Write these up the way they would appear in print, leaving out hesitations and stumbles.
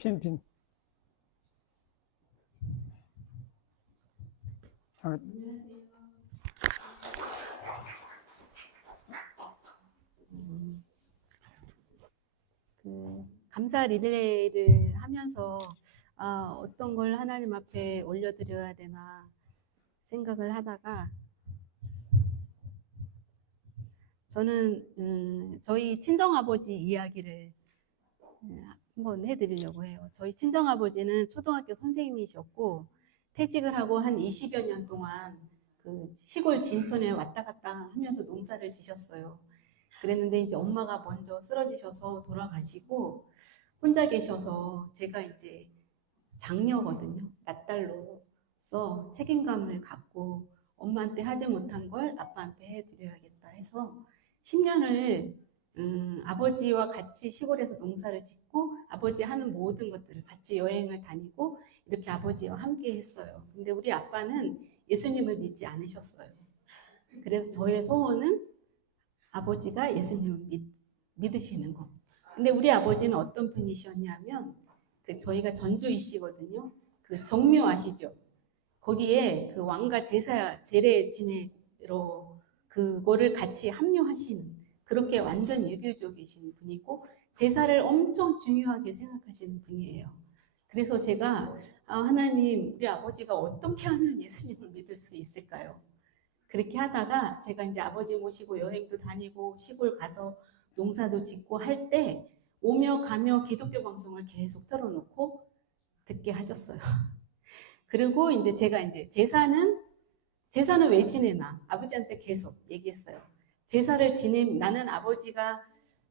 핀. 감사 리레이를 하면서 어떤 걸 하나님 앞에 올려드려야 되나 생각을 하다가 저는 저희 친정아버지 이야기를 한번 해드리려고 해요. 저희 친정아버지는 초등학교 선생님이셨고 퇴직을 하고 한 20여 년 동안 그 시골 진천에 왔다 갔다 하면서 농사를 지셨어요. 그랬는데 이제 엄마가 먼저 쓰러지셔서 돌아가시고 혼자 계셔서 제가 이제 장녀거든요. 맏딸로서 책임감을 갖고 엄마한테 하지 못한 걸 아빠한테 해드려야겠다 해서 10년을 아버지와 같이 시골에서 농사를 짓고 아버지 하는 모든 것들을 같이 여행을 다니고 이렇게 아버지와 함께 했어요. 근데 우리 아빠는 예수님을 믿지 않으셨어요. 그래서 저의 소원은 아버지가 예수님을 믿으시는 것. 근데 우리 아버지는 어떤 분이셨냐면 저희가 전주이시거든요. 그 정묘 아시죠? 거기에 그 왕가 제사 제례 지내러 그거를 같이 합류하시는 그렇게 완전 유교적이신 분이고 제사를 엄청 중요하게 생각하시는 분이에요. 그래서 제가 하나님 우리 아버지가 어떻게 하면 예수님을 믿을 수 있을까요? 그렇게 하다가 제가 이제 아버지 모시고 여행도 다니고 시골 가서 농사도 짓고 할 때 오며 가며 기독교 방송을 계속 틀어놓고 듣게 하셨어요. 그리고 이제 제가 이제 제사는 왜 지내나 아버지한테 계속 얘기했어요. 제사를 나는 아버지가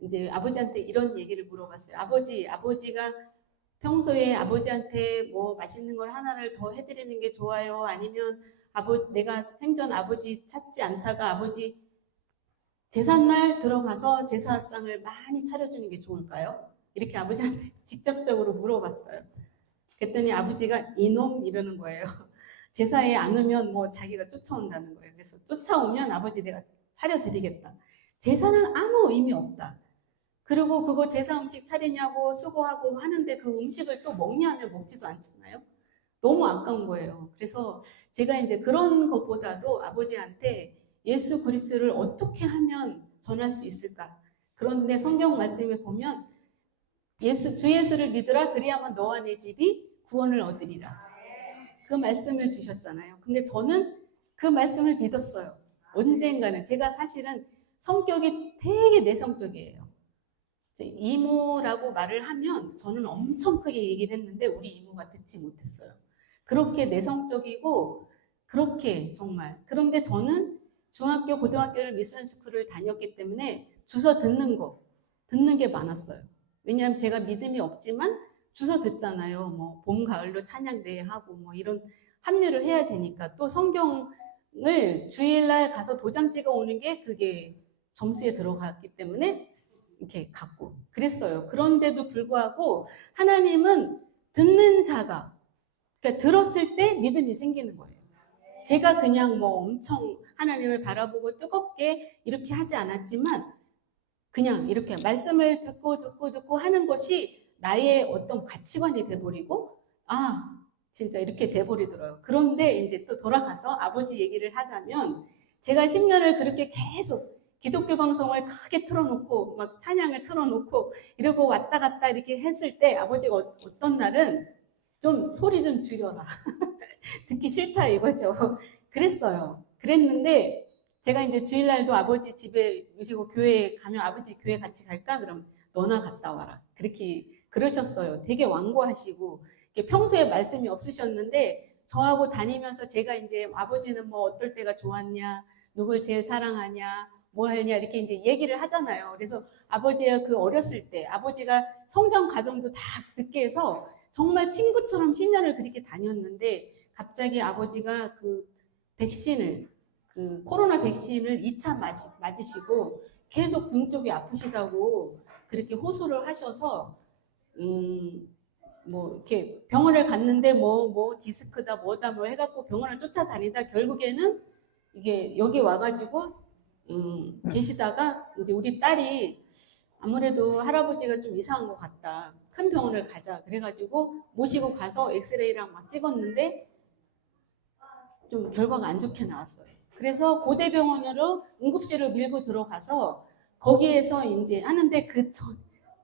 이제 아버지한테 이런 얘기를 물어봤어요. 아버지가 평소에 아버지한테 뭐 맛있는 걸 하나를 더 해드리는 게 좋아요? 아니면 내가 생전 아버지 찾지 않다가 아버지 제삿날 들어가서 제사상을 많이 차려주는 게 좋을까요? 이렇게 아버지한테 직접적으로 물어봤어요. 그랬더니 아버지가 이놈 이러는 거예요. 제사에 안 오면 뭐 자기가 쫓아온다는 거예요. 그래서 쫓아오면 아버지 내가 차려드리겠다. 제사는 아무 의미 없다. 그리고 그거 제사 음식 차리냐고 수고하고 하는데 그 음식을 또 먹냐 하면 먹지도 않잖아요. 너무 아까운 거예요. 그래서 제가 이제 그런 것보다도 아버지한테 예수 그리스도를 어떻게 하면 전할 수 있을까? 그런데 성경 말씀에 보면 주 예수를 믿으라 그리하면 너와 내 집이 구원을 얻으리라. 그 말씀을 주셨잖아요. 근데 저는 그 말씀을 믿었어요. 언젠가는 제가 사실은 성격이 되게 내성적이에요. 이모라고 말을 하면 저는 엄청 크게 얘기를 했는데 우리 이모가 듣지 못했어요. 그렇게 내성적이고 그렇게 정말. 그런데 저는 중학교, 고등학교를 미션스쿨을 다녔기 때문에 주워 듣는 게 많았어요. 왜냐하면 제가 믿음이 없지만 주워 듣잖아요. 뭐 봄, 가을로 찬양대회 하고 뭐 이런 합류를 해야 되니까 또 성경을 주일날 가서 도장 찍어 오는 게 그게 점수에 들어갔기 때문에 이렇게 갖고 그랬어요. 그런데도 불구하고 하나님은 듣는 자가 그러니까 들었을 때 믿음이 생기는 거예요. 제가 그냥 뭐 엄청 하나님을 바라보고 뜨겁게 이렇게 하지 않았지만 그냥 이렇게 말씀을 듣고 하는 것이 나의 어떤 가치관이 돼버리고 진짜 이렇게 돼버리더라고요. 그런데 이제 또 돌아가서 아버지 얘기를 하자면 제가 10년을 그렇게 계속 기독교 방송을 크게 틀어놓고 막 찬양을 틀어놓고 이러고 왔다 갔다 이렇게 했을 때 아버지가 어떤 날은 좀 소리 좀 줄여라. 듣기 싫다 이거죠. 그랬어요. 그랬는데 제가 이제 주일날도 아버지 집에 모시고 교회에 가면 아버지 교회 같이 갈까? 그럼 너나 갔다 와라. 그렇게 그러셨어요. 되게 완고하시고 평소에 말씀이 없으셨는데 저하고 다니면서 제가 이제 아버지는 뭐 어떨 때가 좋았냐, 누굴 제일 사랑하냐, 뭐 하냐 이렇게 이제 얘기를 하잖아요. 그래서 아버지의 그 어렸을 때 아버지가 성장 과정도 다 듣게 해서 정말 친구처럼 10년을 그렇게 다녔는데 갑자기 아버지가 코로나 백신을 2차 맞으시고 계속 등 쪽이 아프시다고 그렇게 호소를 하셔서 뭐 이렇게 병원을 갔는데 뭐 디스크다 뭐다 뭐 해갖고 병원을 쫓아다니다 결국에는 이게 여기 와가지고 계시다가 이제 우리 딸이 아무래도 할아버지가 좀 이상한 것 같다. 큰 병원을 가자. 그래가지고 모시고 가서 엑스레이랑 막 찍었는데 좀 결과가 안 좋게 나왔어요. 그래서 고대병원으로 응급실을 밀고 들어가서 거기에서 이제 하는데 그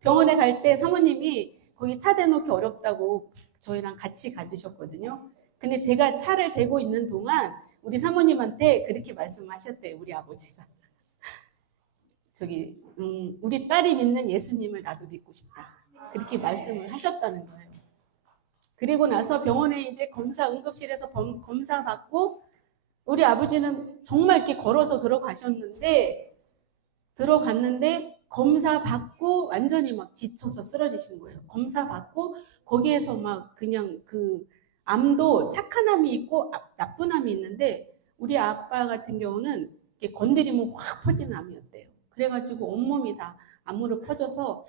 병원에 갈 때 사모님이 거기 차 대놓기 어렵다고 저희랑 같이 가주셨거든요. 근데 제가 차를 대고 있는 동안 우리 사모님한테 그렇게 말씀하셨대요. 우리 아버지가. 우리 딸이 믿는 예수님을 나도 믿고 싶다. 그렇게 말씀을 하셨다는 거예요. 그리고 나서 병원에 이제 응급실에서 검사 받고 우리 아버지는 정말 이렇게 걸어서 들어갔는데 검사 받고 완전히 막 지쳐서 쓰러지신 거예요. 검사 받고 거기에서 막 그냥 그 암도 착한 암이 있고 나쁜 암이 있는데 우리 아빠 같은 경우는 이렇게 건드리면 확 퍼지는 암이었대요. 그래가지고 온몸이 다 암으로 퍼져서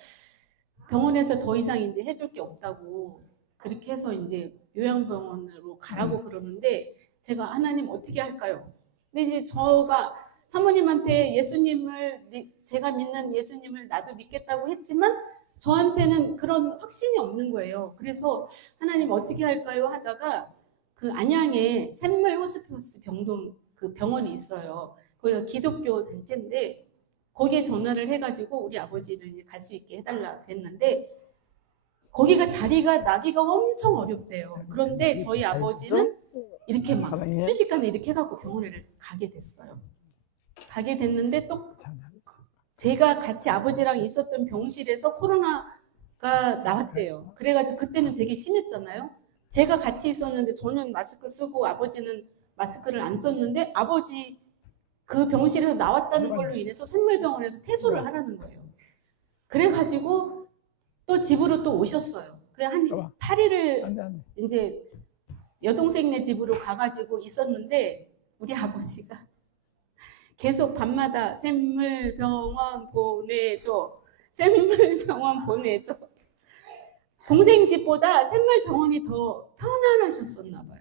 병원에서 더 이상 이제 해줄 게 없다고 그렇게 해서 이제 요양병원으로 가라고 그러는데 제가 하나님 어떻게 할까요? 근데 이제 사모님한테 제가 믿는 예수님을 나도 믿겠다고 했지만 저한테는 그런 확신이 없는 거예요. 그래서 하나님 어떻게 할까요? 하다가 그 안양에 샘물 호스피스 그 병원이 있어요. 거기가 기독교 단체인데 거기에 전화를 해가지고 우리 아버지를 갈 수 있게 해달라 그랬는데 거기가 자리가 나기가 엄청 어렵대요. 그런데 저희 아버지는 이렇게 막 순식간에 이렇게 해갖고 병원에 가게 됐어요. 가게 됐는데 또 제가 같이 아버지랑 있었던 병실에서 코로나가 나왔대요. 그래가지고 그때는 되게 심했잖아요. 제가 같이 있었는데 저는 마스크 쓰고 아버지는 마스크를 안 썼는데 아버지 그 병실에서 나왔다는 걸로 인해서 샘물병원에서 퇴소를 하라는 거예요. 그래가지고 또 집으로 또 오셨어요. 그래 한 8일을 이제 여동생네 집으로 가가지고 있었는데 우리 아버지가 계속 밤마다 샘물병원 보내줘. 샘물병원 보내줘. 동생 집보다 샘물병원이 더 편안하셨었나 봐요.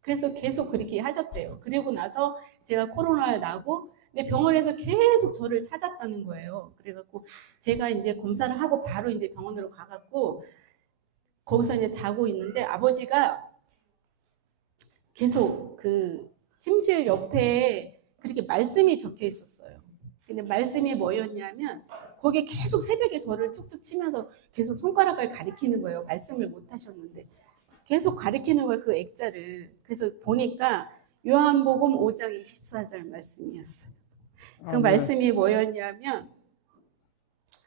그래서 계속 그렇게 하셨대요. 그리고 나서 제가 코로나를 나고 근데 병원에서 계속 저를 찾았다는 거예요. 그래갖고 제가 이제 검사를 하고 바로 이제 병원으로 가갖고 거기서 이제 자고 있는데 아버지가 계속 그 침실 옆에 그렇게 말씀이 적혀 있었어요. 근데 말씀이 뭐였냐면 거기에 계속 새벽에 저를 툭툭 치면서 계속 손가락을 가리키는 거예요. 말씀을 못 하셨는데 계속 가리키는 거예요. 그 액자를. 그래서 보니까 요한복음 5장 24절 말씀이었어요. 그 말씀이 뭐였냐면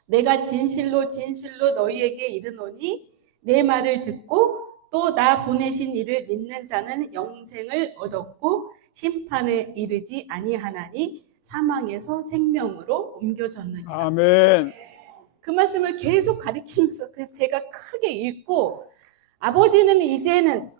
내가 진실로 진실로 너희에게 이르노니 내 말을 듣고 또 나 보내신 이를 믿는 자는 영생을 얻었고 심판에 이르지 아니하나니 사망에서 생명으로 옮겨졌느니라. 아멘. 그 말씀을 계속 가리키면서 그래서 제가 크게 읽고 아버지는 이제는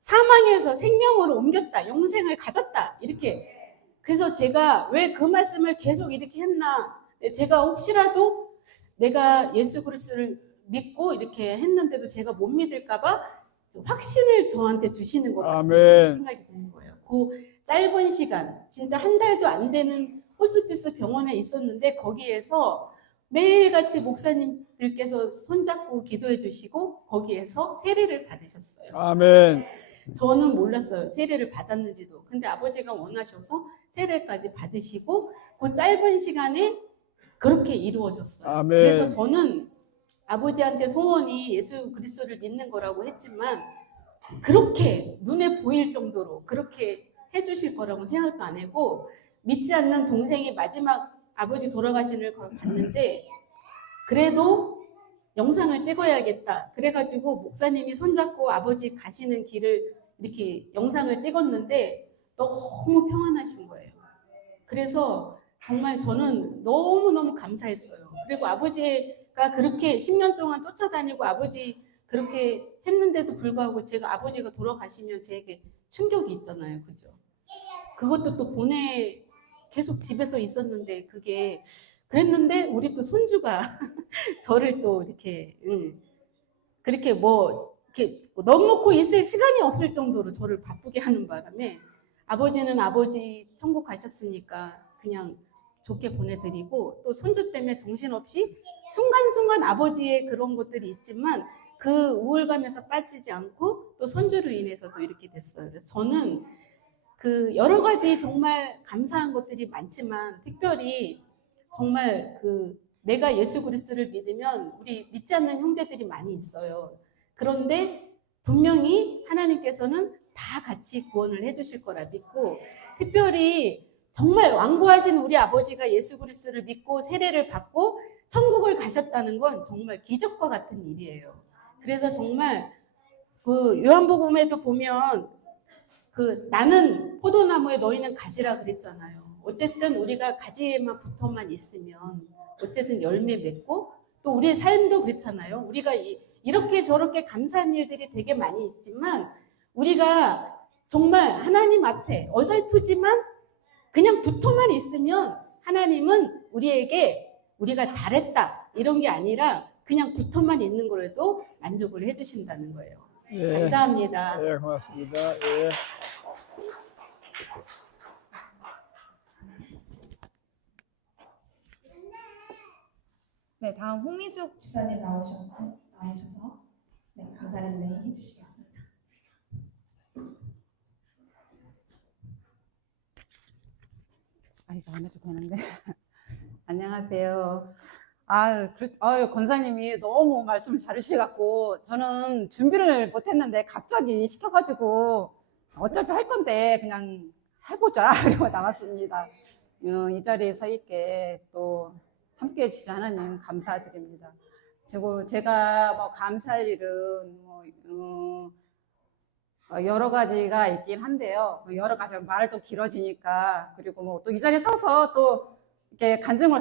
사망에서 생명으로 옮겼다. 영생을 가졌다. 이렇게. 그래서 제가 왜 그 말씀을 계속 이렇게 했나. 제가 혹시라도 내가 예수 그리스도를 믿고 이렇게 했는데도 제가 못 믿을까봐 확신을 저한테 주시는 것 같은 생각이 드는 거예요. 그 짧은 시간, 진짜 한 달도 안 되는 호스피스 병원에 있었는데 거기에서 매일같이 목사님들께서 손잡고 기도해 주시고 거기에서 세례를 받으셨어요. 아멘. 저는 몰랐어요. 세례를 받았는지도. 근데 아버지가 원하셔서 세례까지 받으시고 그 짧은 시간에 그렇게 이루어졌어요. 아멘. 그래서 저는 아버지한테 소원이 예수 그리스도를 믿는 거라고 했지만 그렇게 눈에 보일 정도로 그렇게 해주실 거라고 생각도 안 하고 믿지 않는 동생이 마지막 아버지 돌아가시는 걸 봤는데 그래도 영상을 찍어야겠다. 그래가지고 목사님이 손잡고 아버지 가시는 길을 이렇게 영상을 찍었는데 너무 평안하신 거예요. 그래서 정말 저는 너무너무 감사했어요. 그리고 아버지가 그렇게 10년 동안 쫓아다니고 아버지 그렇게 했는데도 불구하고 제가 아버지가 돌아가시면 제게 충격이 있잖아요. 그죠? 그것도 또 계속 집에서 있었는데 그게 그랬는데 우리 또 손주가 저를 또 이렇게 그렇게 이렇게 넉넉고 있을 시간이 없을 정도로 저를 바쁘게 하는 바람에 아버지는 아버지 천국 가셨으니까 그냥 좋게 보내드리고 또 손주 때문에 정신없이 순간순간 아버지의 그런 것들이 있지만 그 우울감에서 빠지지 않고 또 손주로 인해서도 이렇게 됐어요. 그래서 저는 그 여러 가지 정말 감사한 것들이 많지만 특별히 정말 그 내가 예수 그리스도를 믿으면 우리 믿지 않는 형제들이 많이 있어요. 그런데 분명히 하나님께서는 다 같이 구원을 해주실 거라 믿고, 특별히 정말 완고하신 우리 아버지가 예수 그리스도를 믿고 세례를 받고 천국을 가셨다는 건 정말 기적과 같은 일이에요. 그래서 정말 그 요한복음에도 보면 그 나는 포도나무에 너희는 가지라 그랬잖아요. 어쨌든 우리가 가지에만 붙어만 있으면 어쨌든 열매 맺고, 또 우리의 삶도 그렇잖아요. 우리가 이렇게 저렇게 감사한 일들이 되게 많이 있지만 우리가 정말 하나님 앞에 어설프지만 그냥 붙어만 있으면 하나님은 우리에게 우리가 잘했다 이런 게 아니라 그냥 붙어만 있는 거라도 만족을 해주신다는 거예요. 예. 감사합니다. 예, 고맙습니다. 예. 네, 다음 홍민숙 지사님 나오셔서 네, 감사를 해주시겠습니다. 이거 안 해도 되는데. 안녕하세요. 권사님이 너무 말씀을 잘하셔갖고, 저는 준비를 못했는데, 갑자기 시켜가지고, 어차피 할 건데, 그냥 해보자. 그리고 나왔습니다. 이 자리에 서 있게 또 함께 해주신 하나님 감사드립니다. 그리고 제가 뭐 감사할 일은 여러 가지가 있긴 한데요. 여러 가지 말도 길어지니까, 그리고 뭐 또 이 자리에 서서 또 이렇게 간증을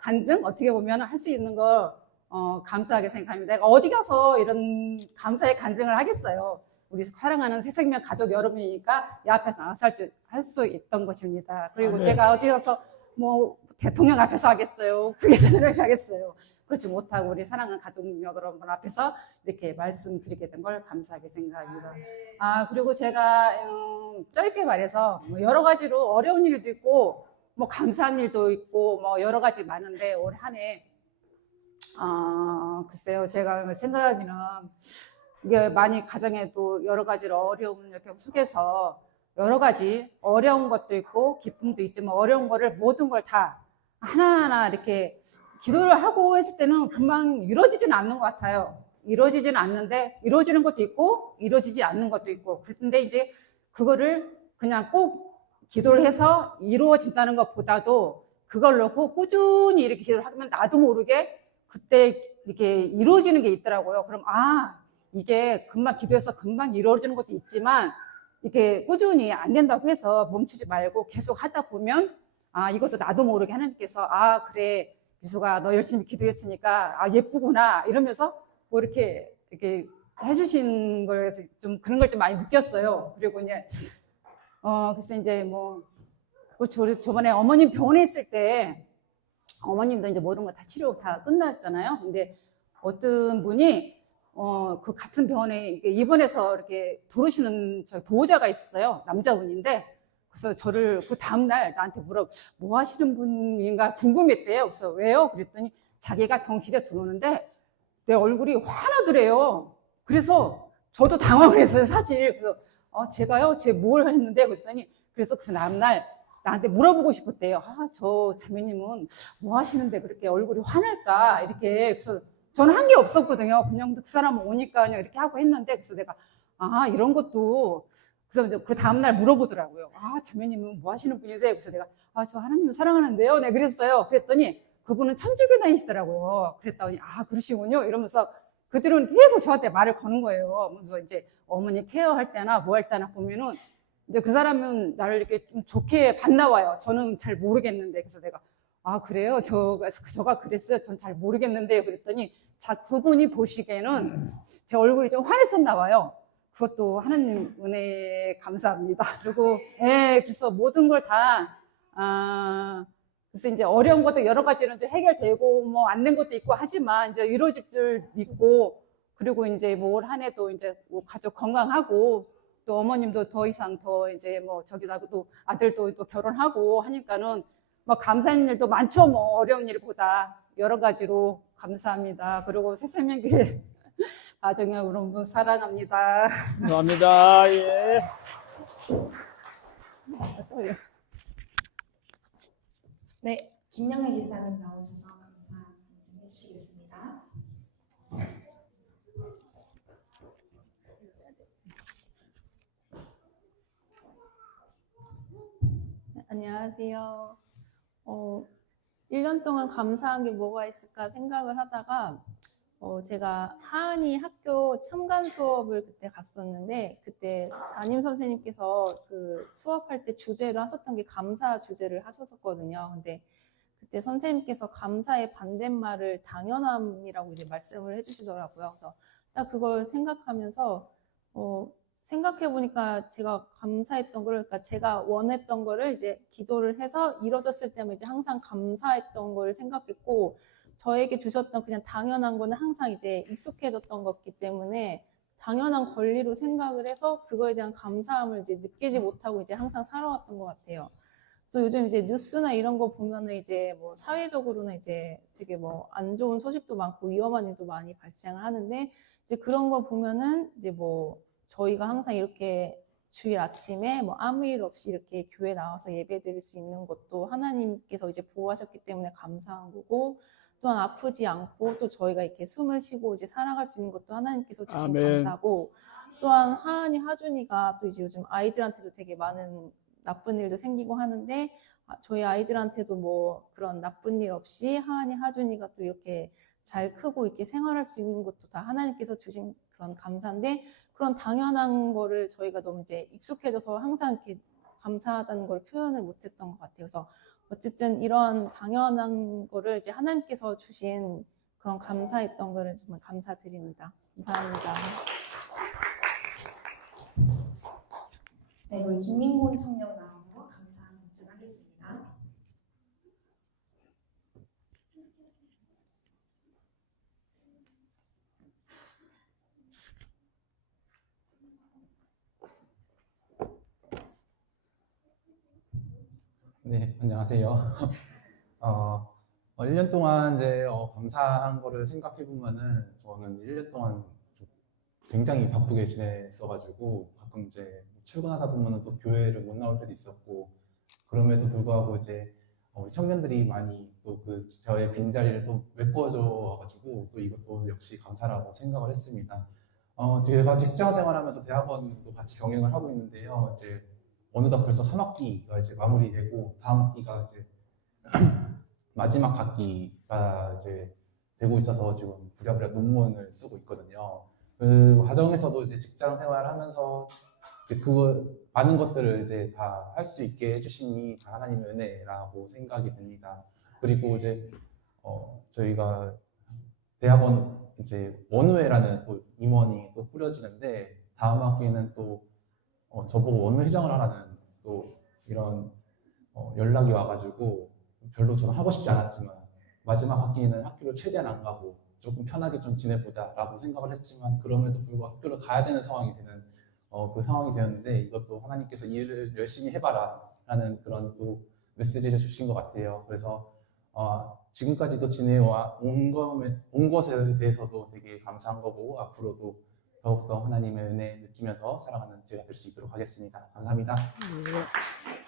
간증 어떻게 보면 할 수 있는 거 감사하게 생각합니다. 내가 어디 가서 이런 감사의 간증을 하겠어요. 우리 사랑하는 새생명 가족 여러분이니까 이 앞에서 나와서 할 수 있던 것입니다. 그리고 네. 제가 어디 가서 뭐 대통령 앞에서 하겠어요. 국회의원을 하겠어요. 그렇지 못하고 우리 사랑하는 가족 여러분 앞에서 이렇게 말씀드리게 된 걸 감사하게 생각합니다. 그리고 제가 짧게 말해서 뭐 여러 가지로 어려운 일도 있고 뭐 감사한 일도 있고 뭐 여러 가지 많은데 올 한 해 글쎄요, 제가 생각하기는 이게 많이 가정에도 여러 가지로 어려운 이렇게 속에서 여러 가지 어려운 것도 있고 기쁨도 있지만 어려운 거를 모든 걸 다 하나하나 이렇게 기도를 하고 했을 때는 금방 이루어지지는 않는 것 같아요. 이루어지지는 않는데 이루어지는 것도 있고 이루어지지 않는 것도 있고, 근데 이제 그거를 그냥 꼭 기도를 해서 이루어진다는 것보다도 그걸 놓고 꾸준히 이렇게 기도를 하면 나도 모르게 그때 이렇게 이루어지는 게 있더라고요. 그럼 이게 금방 기도해서 금방 이루어지는 것도 있지만 이렇게 꾸준히 안 된다고 해서 멈추지 말고 계속 하다 보면 이것도 나도 모르게 하나님께서 그래 유수가 너 열심히 기도했으니까 예쁘구나 이러면서 뭐 이렇게 해주신 거에서 좀 그런 걸 좀 많이 느꼈어요. 그리고 이제 그래서 이제 뭐 저번에 어머님 병원에 있을 때 어머님도 이제 모든 거 다 치료 다 끝났잖아요. 근데 어떤 분이 그 같은 병원에 입원해서 이렇게 들어오시는 보호자가 있었어요. 남자분인데, 그래서 저를 그 다음날 나한테 뭐 하시는 분인가 궁금했대요. 그래서 왜요? 그랬더니 자기가 병실에 들어오는데 내 얼굴이 환하더래요. 그래서 저도 당황을 했어요, 사실. 그래서 제가요? 제가 뭘 했는데? 그랬더니 그래서 그 다음날 나한테 물어보고 싶었대요. 저 자매님은 뭐 하시는데 그렇게 얼굴이 환할까? 이렇게. 그래서 저는 한 게 없었거든요. 그냥 그 사람 오니까 그냥 이렇게 하고 했는데, 그래서 내가 이런 것도, 그래서 그 다음날 물어보더라고요. 자매님은 뭐 하시는 분이세요? 그래서 내가 저 하나님을 사랑하는데요. 네, 그랬어요. 그랬더니 그분은 천주교 다니시더라고요. 그랬더니 그러시군요. 이러면서 그들은 계속 저한테 말을 거는 거예요. 그래서 이제 어머니 케어할 때나 뭐 할 때나 보면은 이제 그 사람은 나를 이렇게 좀 좋게 봤나봐요. 저는 잘 모르겠는데. 그래서 내가 그래요? 저가 그랬어요? 전 잘 모르겠는데. 그랬더니 그분이 보시기에는 제 얼굴이 좀 환했었나 봐요. 그것도 하나님 은혜에 감사합니다. 그리고 그래서 모든 걸 다 그래서 이제 어려운 것도 여러 가지는 이제 해결되고 뭐 안 된 것도 있고 하지만 이제 이루어질 줄 믿고, 그리고 이제 뭐 올 한 해도 이제 뭐 가족 건강하고 또 어머님도 더 이상 더 이제 뭐 또 아들도 또 결혼하고 하니까는 뭐 감사한 일도 많죠. 뭐 어려운 일보다 여러 가지로 감사합니다. 그리고 새생명교회 가정의 여러분 사랑합니다. 감사합니다. 예. 네, 김영애 지사님 나오셔서 감사 말씀 해주시겠습니다. 안녕하세요. 1년 동안 감사한 게 뭐가 있을까 생각을 하다가 제가 하은이 학교 참관 수업을 그때 갔었는데 그때 담임 선생님께서 그 수업할 때 주제로 하셨던 게 감사 주제를 하셨었거든요. 근데 그때 선생님께서 감사의 반대말을 당연함이라고 이제 말씀을 해주시더라고요. 그래서 딱 그걸 생각하면서 생각해 보니까 제가 감사했던 거를, 그러니까 제가 원했던 거를 이제 기도를 해서 이루어졌을 때면 이제 항상 감사했던 걸 생각했고, 저에게 주셨던 그냥 당연한 거는 항상 이제 익숙해졌던 거기 때문에 당연한 권리로 생각을 해서 그거에 대한 감사함을 이제 느끼지 못하고 이제 항상 살아왔던 것 같아요. 그래서 요즘 이제 뉴스나 이런 거 보면은 이제 뭐 사회적으로는 이제 되게 뭐 안 좋은 소식도 많고 위험한 일도 많이 발생을 하는데 이제 그런 거 보면은 이제 뭐 저희가 항상 이렇게 주일 아침에 뭐 아무 일 없이 이렇게 교회 나와서 예배 드릴 수 있는 것도 하나님께서 이제 보호하셨기 때문에 감사한 거고, 또한 아프지 않고 또 저희가 이렇게 숨을 쉬고 이제 살아갈 수 있는 것도 하나님께서 주신 아멘. 감사고, 또한 하은이 하준이가 또 이제 요즘 아이들한테도 되게 많은 나쁜 일도 생기고 하는데 저희 아이들한테도 뭐 그런 나쁜 일 없이 하은이 하준이가 또 이렇게 잘 크고 이렇게 생활할 수 있는 것도 다 하나님께서 주신 그런 감사인데, 그런 당연한 거를 저희가 너무 이제 익숙해져서 항상 이렇게 감사하다는 걸 표현을 못했던 것 같아요. 그래서 어쨌든 이런 당연한 거를 이제 하나님께서 주신 그런 감사했던 거를 정말 감사드립니다. 감사합니다. 네, 우리 김민곤 청년 나와서 감사 말씀 하겠습니다. 네, 안녕하세요. 1년 동안 이제 감사한 거를 생각해 보면은 저는 1년 동안 좀 굉장히 바쁘게 지냈어가지고 가끔 이제 출근하다 보면은 또 교회를 못 나올 때도 있었고, 그럼에도 불구하고 이제 우리 청년들이 많이 또 그 저의 빈자리를 또 메꿔줘가지고 또 이것도 역시 감사라고 생각을 했습니다. 제가 직장 생활하면서 대학원도 같이 경영을 하고 있는데요. 이제 어느덧 벌써 3학기가 이제 마무리되고 다음 학기가 이제 마지막 학기가 이제 되고 있어서 지금 부랴부랴 논문을 쓰고 있거든요. 그 과정에서도 이제 직장 생활을 하면서 이제 그 많은 것들을 이제 다 할 수 있게 해주심이 다 하나님의 은혜라고 생각이 듭니다. 그리고 이제 저희가 대학원 이제 원우회라는 또 임원이 또 꾸려지는데 다음 학기에는 또 저보고 원우 회장을 하라는 또 이런 연락이 와가지고 별로 저는 하고 싶지 않았지만 마지막 학기에는 학교를 최대한 안 가고 조금 편하게 좀 지내보자 라고 생각을 했지만, 그럼에도 불구하고 학교를 가야 되는 상황이 되는 그 상황이 되었는데, 이것도 하나님께서 일을 열심히 해봐라 라는 그런 또 메시지를 주신 것 같아요. 그래서 지금까지도 온 것에 대해서도 되게 감사한 거고, 앞으로도 더욱더 하나님의 은혜 느끼면서 살아가는 제가 될 수 있도록 하겠습니다. 감사합니다. 예.